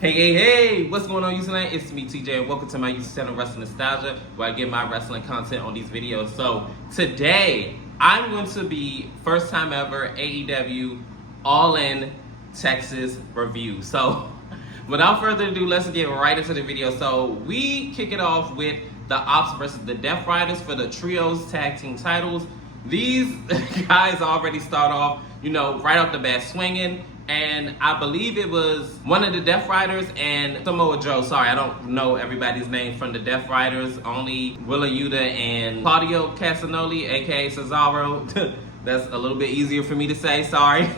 Hey, what's going on, YouTube? It's me, TJ, and welcome to my YouTube channel, Wrestling Nostalgia, where I get my wrestling content on these videos. So, today, I'm going to be, first time ever, AEW All-In Texas review. So, without further ado, let's get right into the video. So, we kick it off with the Ops versus the Death Riders for the Trios Tag Team titles. These guys already start off, right off the bat swinging. And I believe it was one of the Death Riders and Samoa Joe. Sorry, I don't know everybody's name from the Death Riders. Only Willa Yuta and Claudio Castagnoli, aka Cesaro. That's a little bit easier for me to say, sorry.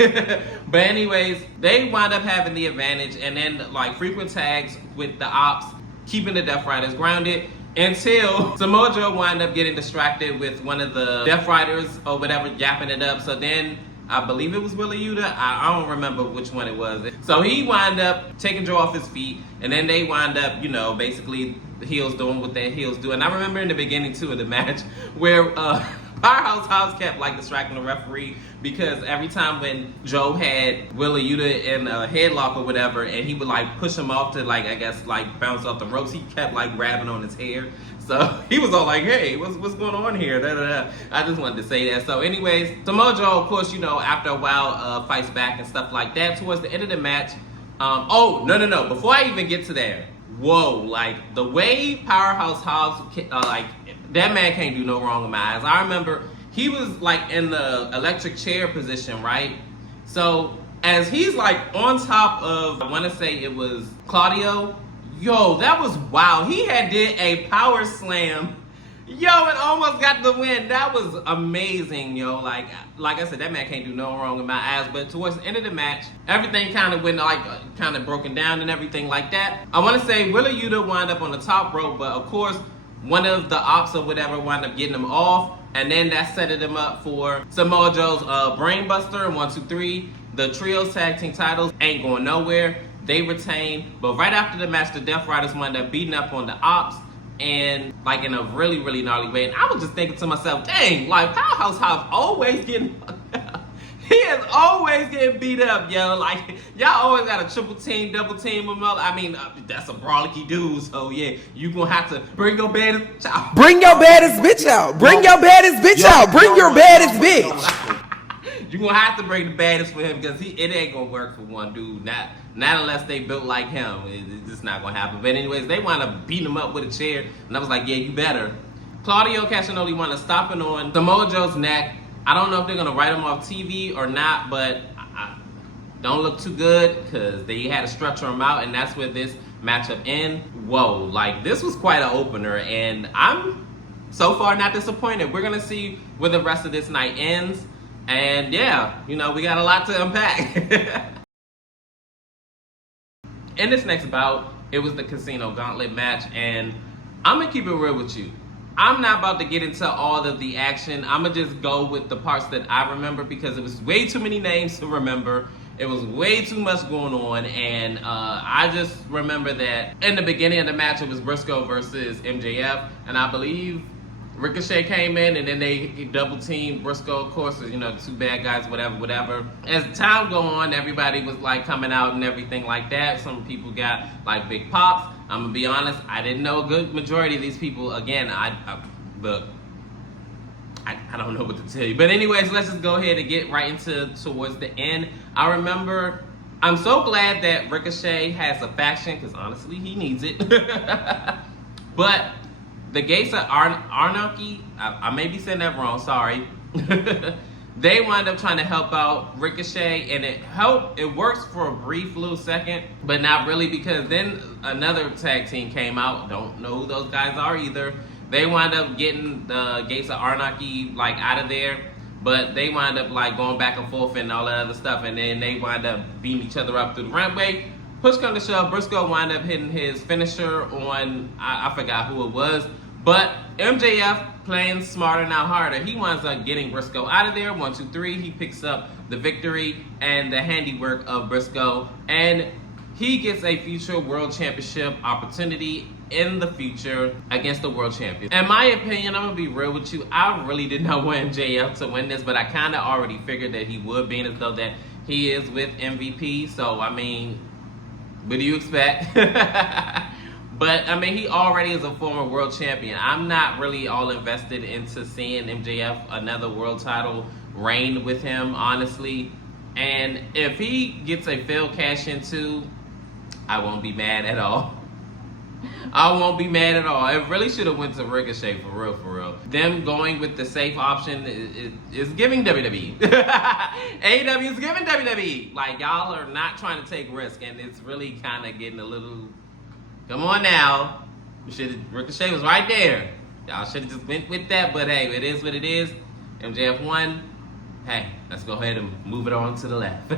But anyways, they wind up having the advantage, and then frequent tags with the Ops, keeping the Death Riders grounded. Until Samoa Joe wind up getting distracted with one of the Death Riders or whatever, yapping it up. So then I believe it was Willa Yuta. I don't remember which one it was. So he wind up taking Joe off his feet, and then they wind up, basically the heels doing what their heels do. And I remember in the beginning too of the match where Powerhouse Hobbs kept distracting the referee, because every time when Joe had Willa Yuta in a headlock or whatever, and he would push him off to bounce off the ropes, he kept grabbing on his hair. So he was all like, hey, what's going on here? Da, da, da. I just wanted to say that. So anyways, Samoa Joe, of course, after a while fights back and stuff like that. Towards the end of the match, no. Before I even get to there, whoa, the way Powerhouse Hobbs, that man can't do no wrong in my eyes. I remember he was in the electric chair position, right? So as he's on top of, I want to say it was Claudio. Yo, that was wow. He had did a power slam. Yo, and almost got the win. That was amazing, yo. Like I said, that man can't do no wrong in my eyes. But towards the end of the match, everything kind of went kind of broken down and everything like that. I want to say Willa Yuta wound up on the top rope, but of course, one of the Ops or whatever wound up getting him off, and then that set him up for Samoa Joe's Brain Buster and 1, 2, 3. The Trios Tag Team titles ain't going nowhere. They retain, but right after the match, the Death Riders wound up beating up on the Ops, and in a really, really gnarly way. And I was just thinking to myself, dang, Powerhouse Hobbs always getting he is always getting beat up, yo. Y'all always got a triple team, double team him up. I mean, that's a brawlicky dude, so yeah, you gonna have to bring your baddest out. Bring your baddest bitch out. Bring your baddest bitch out. Bring your baddest bitch. You gonna have to bring the baddest for him, because it ain't gonna work for one dude. Not unless they built like him. It's just not gonna happen. But anyways, they wound up beating him up with a chair, and I was like, yeah, you better. Claudio Castagnoli wound up stopping on Samoa Joe's neck. I don't know if they're gonna write him off TV or not, but I don't look too good, because they had to stretcher him out, and that's where this matchup ends. Whoa, this was quite an opener, and I'm so far not disappointed. We're gonna see where the rest of this night ends. And yeah, we got a lot to unpack. In this next bout, it was the Casino Gauntlet match, and I'm gonna keep it real with you. I'm not about to get into all of the action. I'm gonna just go with the parts that I remember, because it was way too many names to remember. It was way too much going on, and I just remember that in the beginning of the match, it was Briscoe versus MJF, and I believe Ricochet came in, and then they double teamed Briscoe, of course, the two bad guys, whatever. As time go on, everybody was coming out and everything like that. Some people got big pops. I'm gonna be honest, I didn't know a good majority of these people. Again, look, I don't know what to tell you. But anyways, let's just go ahead and get right into towards the end. I remember, I'm so glad that Ricochet has a faction, because honestly, he needs it. But the Gates of Anarchy, I may be saying that wrong, sorry. They wind up trying to help out Ricochet, and it works for a brief little second, but not really, because then another tag team came out. Don't know who those guys are either. They wind up getting the Gates of Anarchy out of there, but they wind up going back and forth and all that other stuff, and then they wind up beating each other up through the rampway. Push come to shove, Briscoe wind up hitting his finisher on, I forgot who it was, but MJF playing smarter, not harder. He winds up getting Briscoe out of there. 1, 2, 3. He picks up the victory and the handiwork of Briscoe, and he gets a future world championship opportunity in the future against the world champion. In my opinion, I'm gonna be real with you, I really did not want MJF to win this, but I kind of already figured that he would, being as though that he is with MVP. So I mean, What do you expect? But, I mean, he already is a former world champion. I'm not really all invested into seeing MJF another world title reign with him, honestly. And if he gets a failed cash in too, I won't be mad at all. I won't be mad at all. It really should have went to Ricochet, for real, for real. Them going with the safe option is giving WWE. AEW is giving WWE. Like, y'all are not trying to take risk, and it's really kind of getting a little... Come on now. Ricochet was right there. Y'all should have just went with that, but hey, it is what it is. MJF won. Hey, let's go ahead and move it on to the left.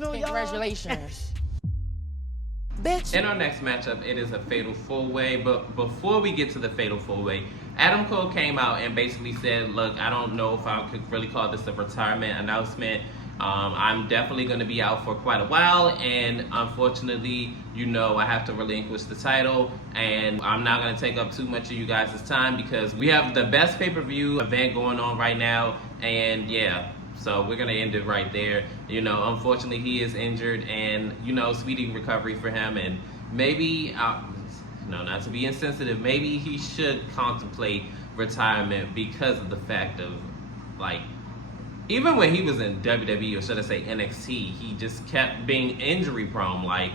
Congratulations. Bitch. In our next matchup, it is a fatal four-way, but before we get to the fatal four-way, Adam Cole came out and basically said, look, I don't know if I could really call this a retirement announcement. I'm definitely going to be out for quite a while, and unfortunately, you know, I have to relinquish the title, and I'm not going to take up too much of you guys' time because we have the best pay-per-view event going on right now, and yeah, so we're going to end it right there. You know, unfortunately, he is injured, and, you know, speedy recovery for him, and maybe, no, not to be insensitive, maybe he should contemplate retirement because of the fact of, like, even when he was in WWE, or should I say NXT, he just kept being injury prone. Like,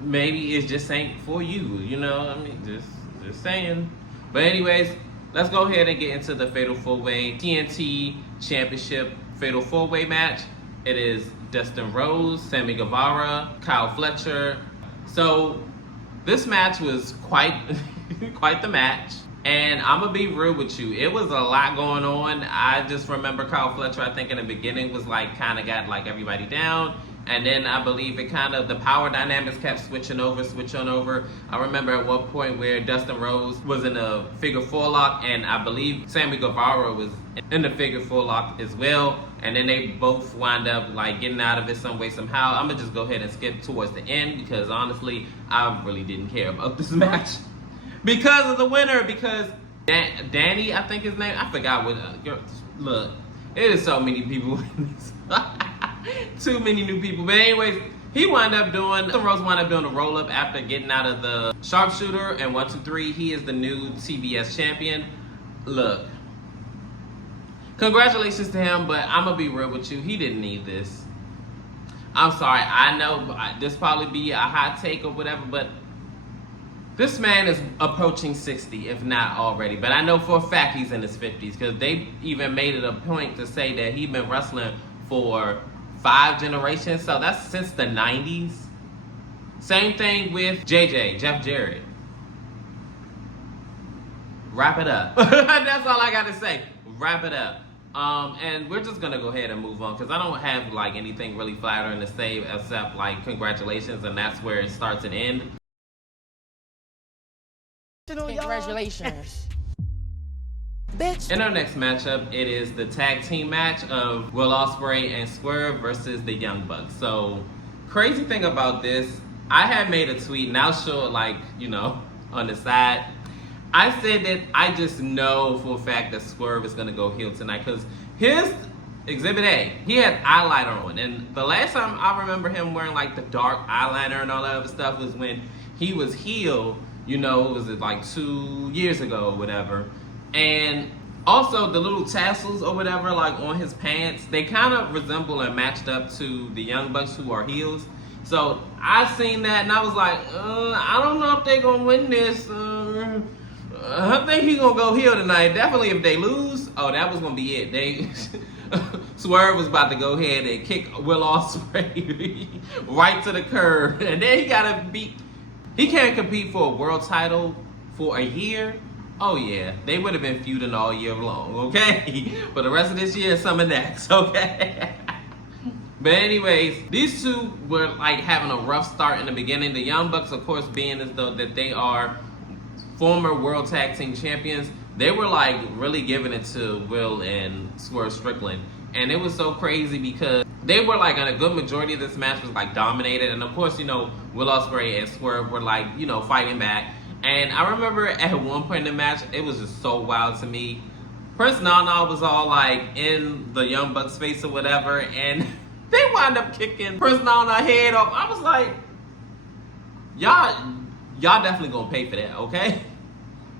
maybe it just ain't for you, you know? I mean, just saying. But anyways, let's go ahead and get into the Fatal 4-Way TNT Championship Fatal 4-Way match. It is Dustin Rhodes, Sammy Guevara, Kyle Fletcher. So this match was quite the match. And I'm going to be real with you. It was a lot going on. I just remember Kyle Fletcher, I think in the beginning, was like kind of got like everybody down. And then I believe it kind of, the power dynamics kept switching over. I remember at one point where Dustin Rhodes was in a figure four lock, and I believe Sammy Guevara was in the figure four lock as well. And then they both wind up like getting out of it some way, somehow. I'm going to just go ahead and skip towards the end because honestly, I really didn't care about this match. Because of the winner, because Danny, I think his name, I forgot what, look, it is so many people in this. Too many new people. But anyways, Rose wound up doing a roll-up after getting out of the sharpshooter, and 1, 2, 3, he is the new TBS champion. Look, congratulations to him, but I'm going to be real with you, he didn't need this. I'm sorry, I know this probably be a hot take or whatever, but this man is approaching 60, if not already. But I know for a fact he's in his 50s because they even made it a point to say that he's been wrestling for 5 generations. So that's since the 90s. Same thing with Jeff Jarrett. Wrap it up. That's all I got to say. Wrap it up. And we're just going to go ahead and move on because I don't have like anything really flattering to say except like congratulations, and that's where it starts and ends. Congratulations. Bitch. In our next matchup, it is the tag team match of Will Ospreay and Swerve versus the Young Bucks. So, crazy thing about this, I had made a tweet, and I'll show it like, you know, on the side. I said that I just know for a fact that Swerve is going to go heel tonight because his Exhibit A, he had eyeliner on. And the last time I remember him wearing like the dark eyeliner and all that other stuff was when he was heel. You know, was it like 2 years ago or whatever. And also the little tassels or whatever, like on his pants, they kind of resemble and matched up to the Young Bucks who are heels. So I seen that and I was like, I don't know if they're going to win this. I think he's going to go heel tonight. Definitely if they lose, that was going to be it. Swerve was about to go ahead and kick Will Ospreay right to the curb. And then he got to beat... He can't compete for a world title for a year. Oh yeah, they would have been feuding all year long, okay? For the rest of this year, summer next, okay? But anyways, these two were like having a rough start in the beginning. The Young Bucks, of course, being as though that they are former World Tag Team Champions, they were like really giving it to Will and Swerve Strickland. And it was so crazy because they were like, on a good majority of this match was like dominated. And of course, you know, Will Ospreay and Swerve were like, you know, fighting back. And I remember at one point in the match, it was just so wild to me. Prince Nana was all like in the Young Bucks face or whatever. And They wind up kicking person on her head off. I was like, y'all definitely gonna pay for that, okay?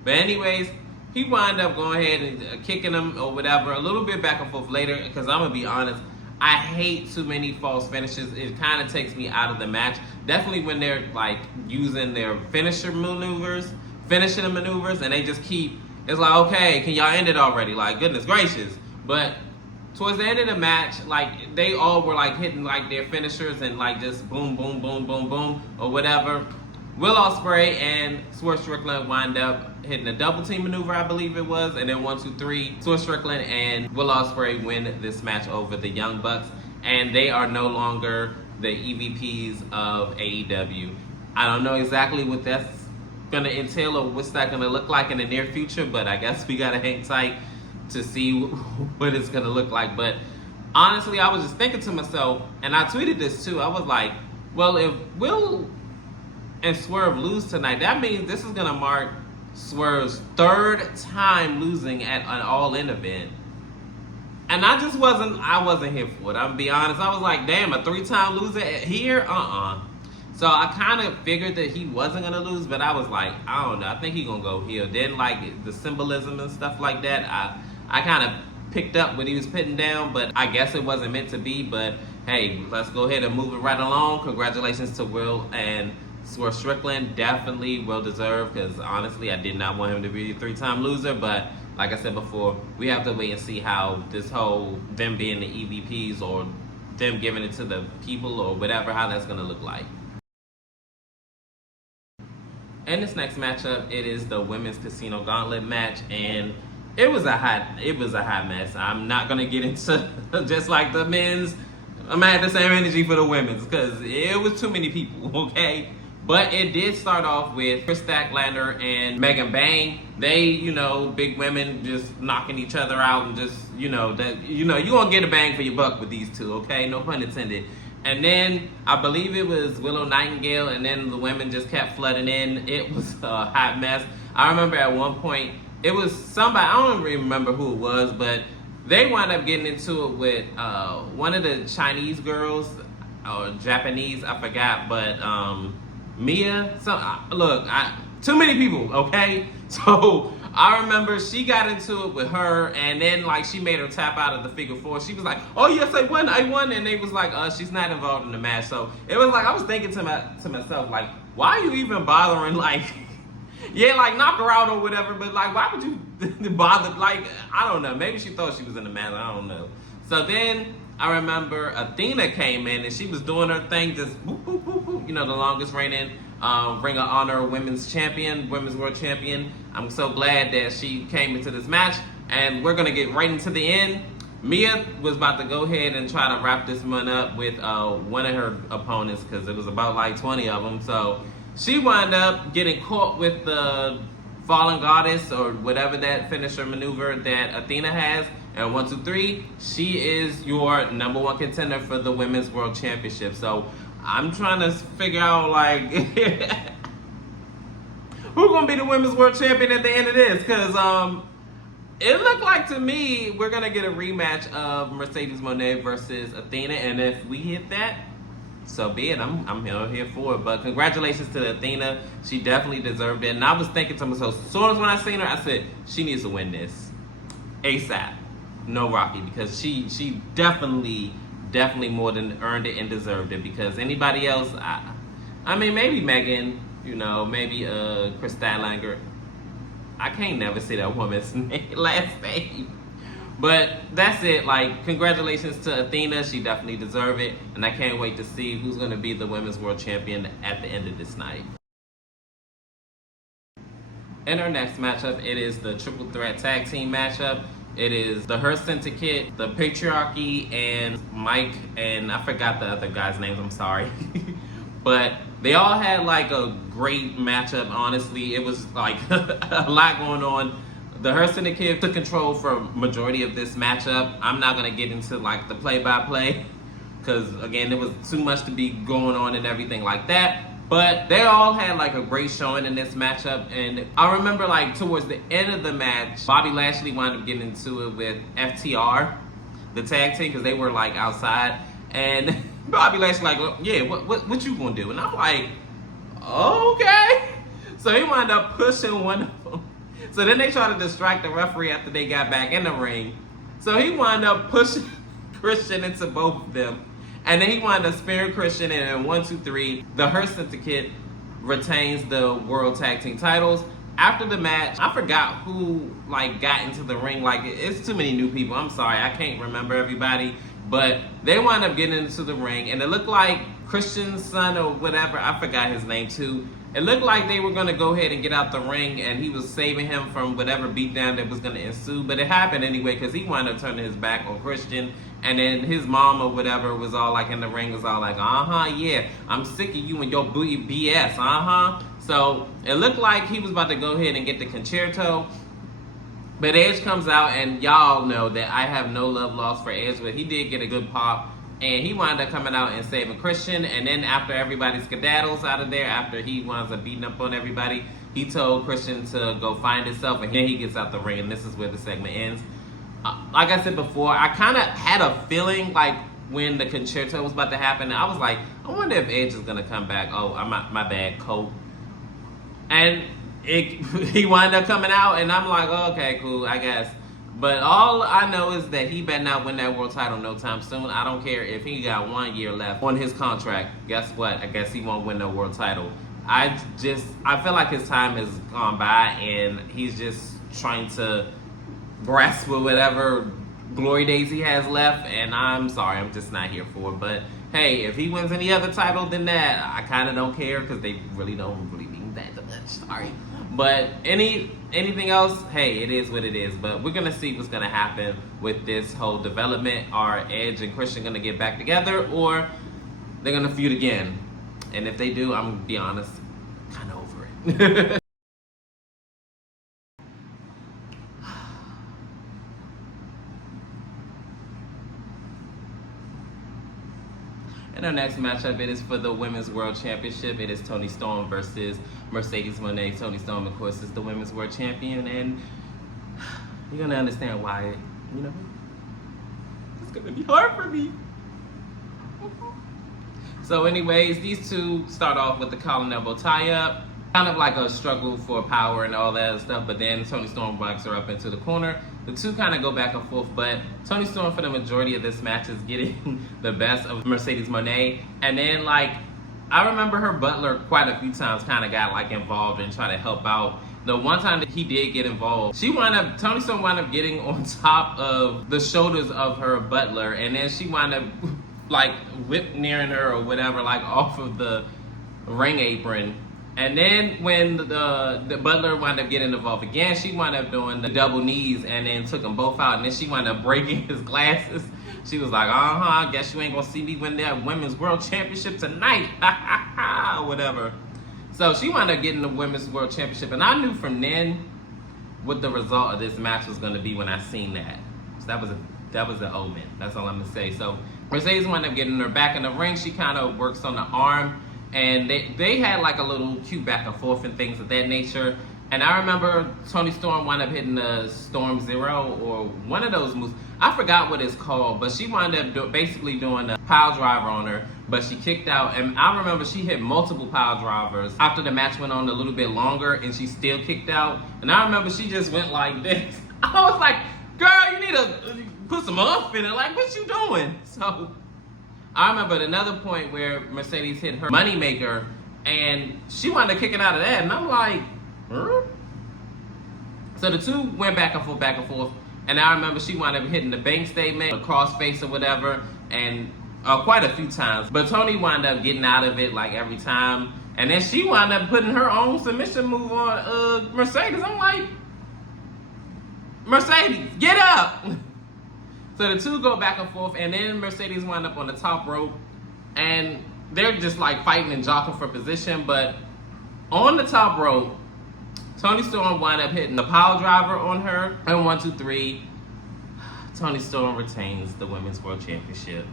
But anyways, he wind up going ahead and kicking him or whatever, a little bit back and forth later, because I'm gonna be honest, I hate too many false finishes. It kind of takes me out of the match. Definitely when they're like using their finishing maneuvers, and they just keep, it's like, okay, can y'all end it already? Like, goodness gracious. But towards the end of the match, like, they all were like hitting like their finishers and like just boom, boom, boom, boom, boom, or whatever. Will Ospreay and Swerve Strickland wind up hitting a double team maneuver, I believe it was, and then 1, 2, 3, Swerve Strickland and Will Ospreay win this match over the Young Bucks, and they are no longer the EVPs of AEW. I don't know exactly what that's gonna entail or what's that gonna look like in the near future, but I guess we gotta hang tight to see what it's gonna look like. But honestly, I was just thinking to myself, and I tweeted this too, I was like, well, if Will and Swerve lose tonight, that means this is gonna mark Swerve's 3rd time losing at an All-In event. And I wasn't here for it. I'm gonna be honest. I was like, damn, a 3-time loser here? So I kind of figured that he wasn't gonna lose, but I was like, I don't know. I think he's gonna go heel. Then like the symbolism and stuff like that, I kind of picked up what he was putting down, but I guess it wasn't meant to be. But hey, let's go ahead and move it right along. Congratulations to Will and Swerve Strickland. Definitely well deserved, because honestly, I did not want him to be a 3-time loser. But like I said before, we have to wait and see how this whole them being the EVPs or them giving it to the people or whatever, how that's gonna look like. In this next matchup, it is the Women's Casino Gauntlet match, and it was a hot mess. I'm not gonna get into just like the men's. I'm gonna have the same energy for the women's because it was too many people, okay? But it did start off with Chris Statlander and Megan Bang. They, big women just knocking each other out and just, you gonna get a bang for your buck with these two, okay? No pun intended. And then I believe it was Willow Nightingale, and then the women just kept flooding in. It was a hot mess. I remember at one point, it was somebody, I don't remember who it was, but they wound up getting into it with one of the Chinese girls, or Japanese, I forgot, but Mia, too many people, okay? So I remember she got into it with her, and then like she made her tap out of the figure 4. She was like, "Oh yes, I won," and they was like, "She's not involved in the match." So it was like I was thinking to myself, like, why are you even bothering? Like, yeah, like knock her out or whatever, but like, why would you bother? Like, I don't know. Maybe she thought she was in the match. I don't know. So then I remember Athena came in and she was doing her thing, just boop, boop, boop, boop, the longest reigning Ring of Honor women's world champion. I'm so glad that she came into this match, and we're gonna get right into the end. Mia was about to go ahead and try to wrap this one up with one of her opponents, because it was about like 20 of them. So she wound up getting caught with the Fallen Goddess or whatever that finisher maneuver that Athena has. And 1, 2, 3, she is your #1 contender for the Women's World Championship. So I'm trying to figure out, like, who's going to be the Women's World Champion at the end of this? Because it looked like to me we're going to get a rematch of Mercedes Moné versus Athena. And if we hit that, so be it. I'm here for it. But congratulations to Athena. She definitely deserved it. And I was thinking to myself, as soon as when I seen her, I said, she needs to win this ASAP. No Rocky, because she definitely more than earned it and deserved it. Because anybody else, I mean, maybe Megan, maybe Chris Statlander. I can't never say that woman's last name. But that's it. Like, congratulations to Athena. She definitely deserved it. And I can't wait to see who's going to be the Women's World Champion at the end of this night. In our next matchup, it is the Triple Threat Tag Team matchup. It is the Hurt Syndicate, the Patriarchy, and Mike, and I forgot the other guy's names, I'm sorry. But they all had like a great matchup, honestly. It was like a lot going on. The Hurt Syndicate took control for a majority of this matchup. I'm not going to get into like the play-by-play, because again, there was too much to be going on and everything like that. But they all had like a great showing in this matchup. And I remember like towards the end of the match, Bobby Lashley wound up getting into it with FTR, the tag team, because they were like outside. And Bobby Lashley like, well, yeah, what you gonna do? And I'm like, okay. So he wound up pushing one of them. So then they try to distract the referee after they got back in the ring. So he wound up pushing Christian into both of them. And then he wound up spearing Christian, and in 1, 2, 3, the Hurt Syndicate retains the World Tag Team titles. After the match, I forgot who got into the ring. It's too many new people. I'm sorry, I can't remember everybody. But they wound up getting into the ring, and it looked like Christian's son or whatever, I forgot his name too. It looked like they were going to go ahead and get out the ring, and he was saving him from whatever beatdown that was going to ensue. But it happened anyway, because he wound up turning his back on Christian. And then his mom or whatever was all in the ring, was all like, yeah, I'm sick of you and your BS, So it looked like he was about to go ahead and get the concerto. But Edge comes out, and y'all know that I have no love lost for Edge, but he did get a good pop. And he wound up coming out and saving Christian. And then after everybody skedaddles out of there, after he winds up beating up on everybody, he told Christian to go find himself. And then he gets out the ring, and this is where the segment ends. Like I said before, I kind of had a feeling when the concerto was about to happen, I was like, I wonder if Edge is going to come back. Oh, my bad, Colt. And he wound up coming out, and I'm like, oh, okay, cool, I guess. But all I know is that he better not win that world title no time soon. I don't care if he got 1 year left on his contract. Guess what? I guess he won't win no world title. I feel like his time has gone by, and he's just trying to grasp with whatever glory days he has left. And I'm sorry, I'm just not here for it. But hey, if he wins any other title than that, I kind of don't care, because they really don't really mean that much. Sorry. But anything else, hey, it is what it is. But we're going to see what's going to happen with this whole development. Are Edge and Christian going to get back together, or they're going to feud again? And if they do, I'm going to be honest, kind of over it. And our next matchup, it is for the Women's World Championship. It is Toni Storm versus Mercedes Moné. Toni Storm, of course, is the Women's World Champion, and you're going to understand why, it's going to be hard for me. So anyways, these two start off with the collar and elbow tie-up. Kind of like a struggle for power and all that stuff, but then Toni Storm backs her up into the corner. The two kind of go back and forth, but Toni Storm for the majority of this match is getting the best of Mercedes Moné. And then I remember her butler quite a few times kind of got involved and trying to help out. The one time that he did get involved, Toni Storm wound up getting on top of the shoulders of her butler, and then she wound up whip nearing her or whatever, off of the ring apron. And then when the butler wound up getting involved again, she wound up doing the double knees and then took them both out. And then she wound up breaking his glasses. She was like, I guess you ain't gonna see me win that Women's World Championship tonight. Whatever. So she wound up getting the Women's World Championship. And I knew from then what the result of this match was gonna be when I seen that. So that was an omen. That's all I'm gonna say. So Mercedes wound up getting her back in the ring. She kind of works on the arm. And they had a little cute back and forth and things of that nature. And I remember Toni Storm wound up hitting the Storm Zero or one of those moves. I forgot what it's called, but she wound up basically doing a pile driver on her, but she kicked out. And I remember she hit multiple pile drivers after the match went on a little bit longer, and she still kicked out. And I remember she just went like this. I was like, girl, you need to put some oomph in it. What you doing? So I remember at another point where Mercedes hit her moneymaker, and she wound up kicking out of that, and I'm like, huh? So the two went back and forth, and I remember she wound up hitting the bank statement, a crossface or whatever, and quite a few times. But Toni wound up getting out of it every time, and then she wound up putting her own submission move on Mercedes. I'm like, Mercedes, get up! So the two go back and forth, and then Mercedes wound up on the top rope, and they're just fighting and jockeying for position. But on the top rope, Toni Storm wound up hitting the pile driver on her, and 1, 2, 3, Toni Storm retains the Women's World Championship.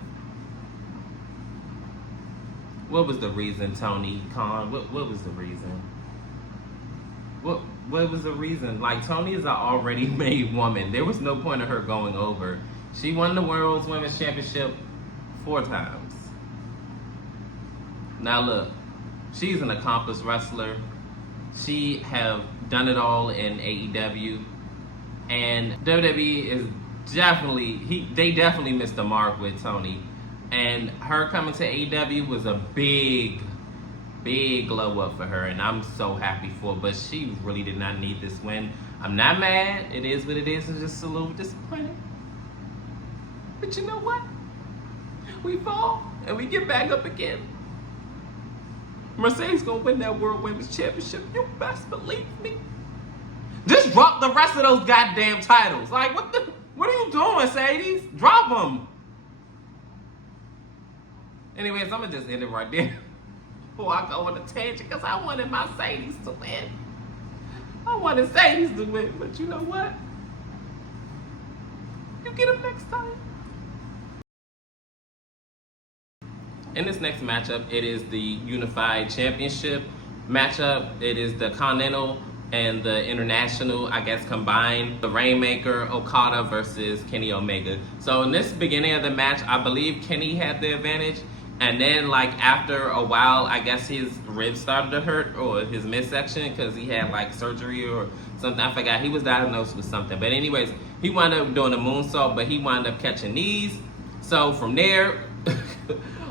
What was the reason, Tony Khan? What was the reason? What was the reason? Toni is an already made woman. There was no point of her going over. She won the World's Women's Championship 4 times. Now look, she's an accomplished wrestler. She have done it all in AEW, and WWE is they definitely missed the mark with Tony, and her coming to AEW was a big glow up for her, and I'm so happy for her. But she really did not need this win. I'm not mad. It is what it is. It's just a little disappointing. But you know what? We fall and we get back up again. Mercedes gonna win that World Women's Championship. You best believe me. Just drop the rest of those goddamn titles. Like, what are you doing, Mercedes? Drop them. Anyways, I'm gonna just end it right there before I go on a tangent, because I wanted Mercedes to win. I wanted Mercedes to win, but you know what? You get them next time. In this next matchup, it is the Unified Championship matchup. It is the Continental and the International, I guess, combined. The Rainmaker, Okada versus Kenny Omega. So in this beginning of the match, I believe Kenny had the advantage. And then, like, after a while, I guess his ribs started to hurt, or his midsection, because he had, like, surgery or something. I forgot. He was diagnosed with something. But anyways, he wound up doing a moonsault, but he wound up catching knees. So from there,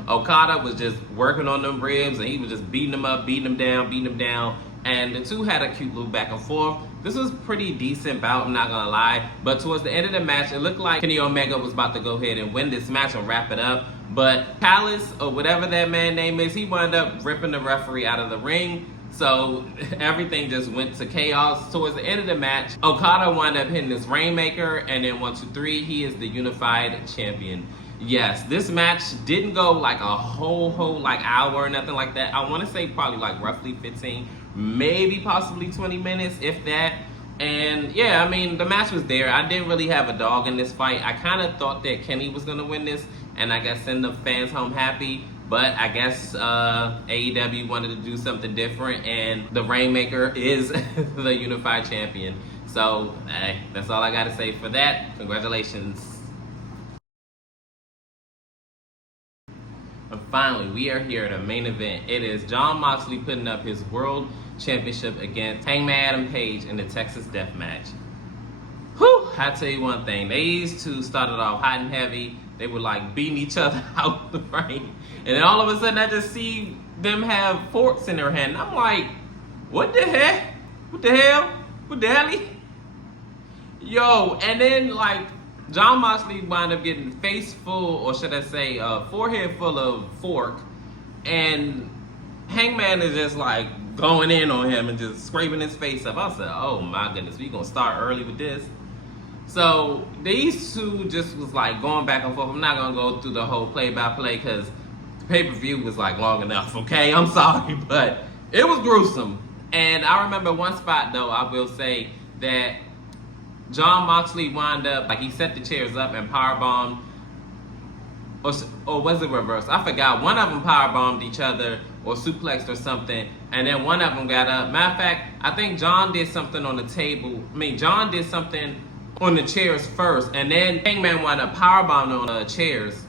Okada was just working on them ribs, and he was just beating them up, beating them down. And the two had a cute little back and forth. This was pretty decent bout, I'm not gonna lie. But towards the end of the match, it looked like Kenny Omega was about to go ahead and win this match and wrap it up. But Palace, or whatever that man's name is, he wound up ripping the referee out of the ring. So everything just went to chaos. Towards the end of the match, Okada wound up hitting this Rainmaker, and then 1, 2, 3, he is the Unified Champion. Yes, this match didn't go like a whole like hour or nothing like that. I want to say probably like roughly 15, maybe possibly 20 minutes, if that. And yeah, I mean, the match was there. I didn't really have a dog in this fight. I kind of thought that Kenny was going to win this, and I guess send the fans home happy. But I guess AEW wanted to do something different, and the Rainmaker is the Unified Champion. So, hey, that's all I got to say for that. Congratulations. And finally, we are here at a main event. It is Jon Moxley putting up his World Championship against Hangman Adam Page in the Texas Death Match. Whew, I tell you one thing, these two started off hot and heavy. They were like beating each other out the ring. And then all of a sudden I just see them have forks in their hand. I'm like, what the heck? What the hell? What the hell? Yo, and then like Jon Moxley wound up getting face full, or should I say forehead full of fork. And Hangman is just like going in on him and just scraping his face up. I said, oh my goodness, we gonna start early with this. So these two just was like going back and forth. I'm not gonna go through the whole play-by-play because the pay-per-view was like long enough, okay? I'm sorry, but it was gruesome. And I remember one spot though, I will say that Jon Moxley wound up, like he set the chairs up and powerbombed, or was it reversed? I forgot. One of them powerbombed each other or suplexed or something, and then one of them got up. Matter of fact, I think John did something on the table. John did something on the chairs first, and then Hangman wound up powerbombing on the chairs.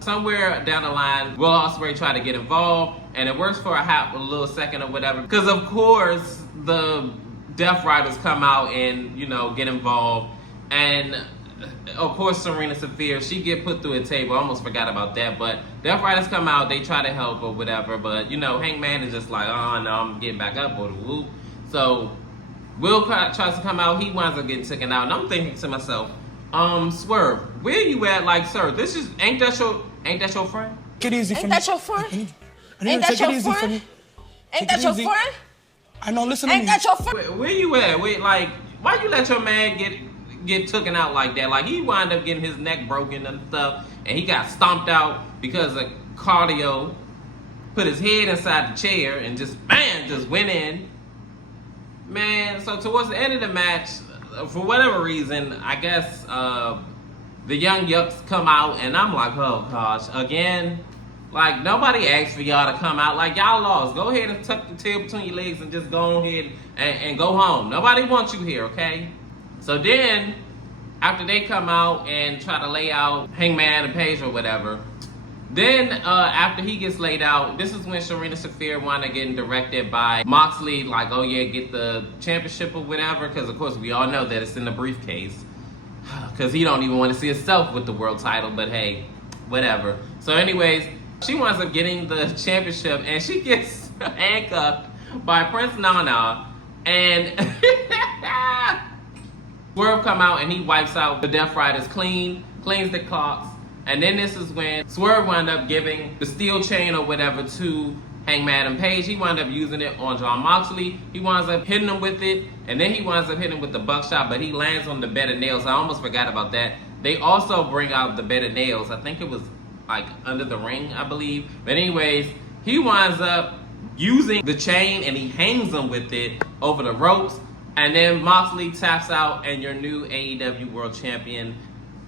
Somewhere down the line, Will Ospreay tried to get involved, and it works for a little second or whatever, because of course the Death Riders come out and, you know, get involved. And of course Serena Saphir, she get put through a table. I almost forgot about that. But Death Riders come out, they try to help or whatever. But, you know, Hangman is just like, oh no, I'm getting back up, or the whoop. So Will tries to come out, he winds up getting taken out. And I'm thinking to myself, Swerve, where you at? Like, sir, this is ain't that your friend? Take it easy for me. Ain't that your friend? Ain't that your friend? Ain't that your friend? I know, listen to me. Ain't that your friend? Where you at? Like, why you let your man get taken out like that? Like, he wound up getting his neck broken and stuff, and he got stomped out because of cardio. Put his head inside the chair and just went in. Man, so towards the end of the match, for whatever reason, I guess the Young Yucks come out, and I'm like, oh gosh, again. Like, nobody asked for y'all to come out. Like, y'all lost. Go ahead and tuck the tail between your legs and just go ahead and go home. Nobody wants you here, okay? So then, after they come out and try to lay out Hangman and Page or whatever, Then after he gets laid out, this is when Sharina Shafir wound up getting directed by Moxley, like, oh yeah, get the championship or whatever, because of course we all know that it's in the briefcase, because he don't even want to see himself with the world title, but hey, whatever. So anyways, she winds up getting the championship, and she gets handcuffed by Prince Nana, and Swerve come out and he wipes out the Death Riders cleans the clocks. And then this is when Swerve wound up giving the steel chain or whatever to Hangman Adam Page. He wound up using it on Jon Moxley. He winds up hitting him with it, and then he winds up hitting him with the buckshot, but he lands on the bed of nails. I almost forgot about that. They also bring out the bed of nails. I think it was like under the ring, I believe. But anyways, he winds up using the chain and he hangs him with it over the ropes. And then Moxley taps out, and your new AEW World Champion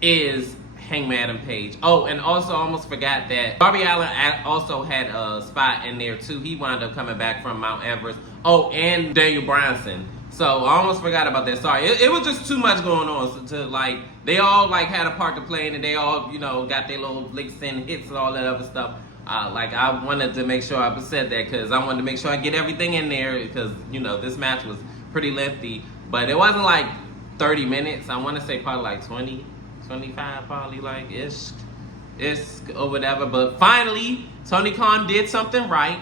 is Hangman Adam Page. Oh, and also I almost forgot that Darby Allin also had a spot in there too. He wound up coming back from Mount Everest. Oh, and Daniel Bryanson. So I almost forgot about that. Sorry, it was just too much going on. So like they all like had a part to play, and they all got their little licks and hits and all that other stuff. Like I wanted to make sure I said that because I wanted to make sure I get everything in there because this match was pretty lengthy, but it wasn't like 30 minutes. I want to say probably like 20. 25 probably like ish or whatever. But finally Tony Khan did something right.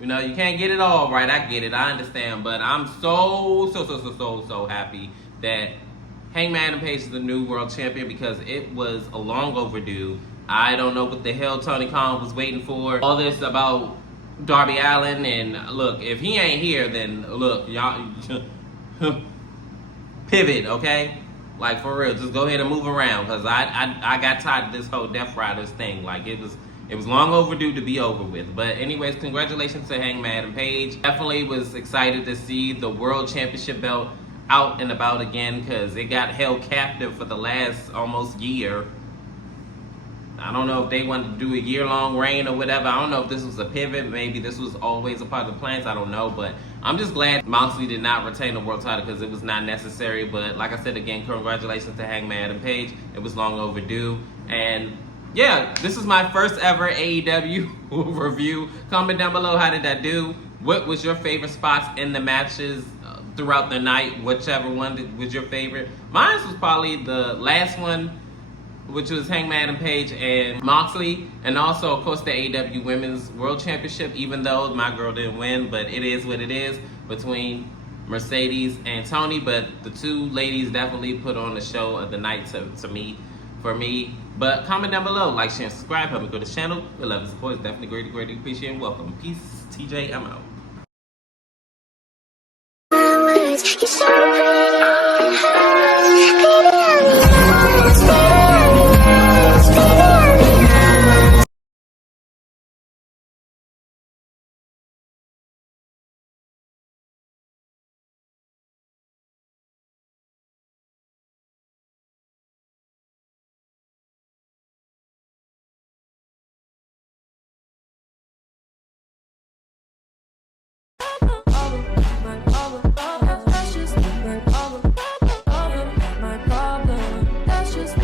You can't get it all right. I get it, I understand, but I'm so happy that Hangman Adam Page is the new world champion because it was a long overdue. I don't know what the hell Tony Khan was waiting for. All this about Darby Allin, and look, if he ain't here, then look, y'all pivot, okay? Like, for real, just go ahead and move around, because I got tired of this whole Death Riders thing. Like, it was long overdue to be over with. But anyways, congratulations to Hangman Adam Page. Definitely was excited to see the World Championship belt out and about again, because it got held captive for the last almost year. I don't know if they wanted to do a year-long reign or whatever. I don't know if this was a pivot. Maybe this was always a part of the plans. I don't know. But I'm just glad Moxley did not retain the world title because it was not necessary. But like I said, again, congratulations to Hangman Adam Page. It was long overdue. And yeah, this is my first ever AEW review. Comment down below, how did that do? What was your favorite spots in the matches throughout the night? Whichever one was your favorite. Mine was probably the last one, which was Hangman Adam Page and Moxley, and also, of course, the AEW Women's World Championship, even though my girl didn't win, but it is what it is, between Mercedes and Tony. But the two ladies definitely put on the show of the night for me. But comment down below, like, share, and subscribe, help me grow the channel. Your love and support is definitely greatly appreciated. Welcome. Peace. TJ, I'm out.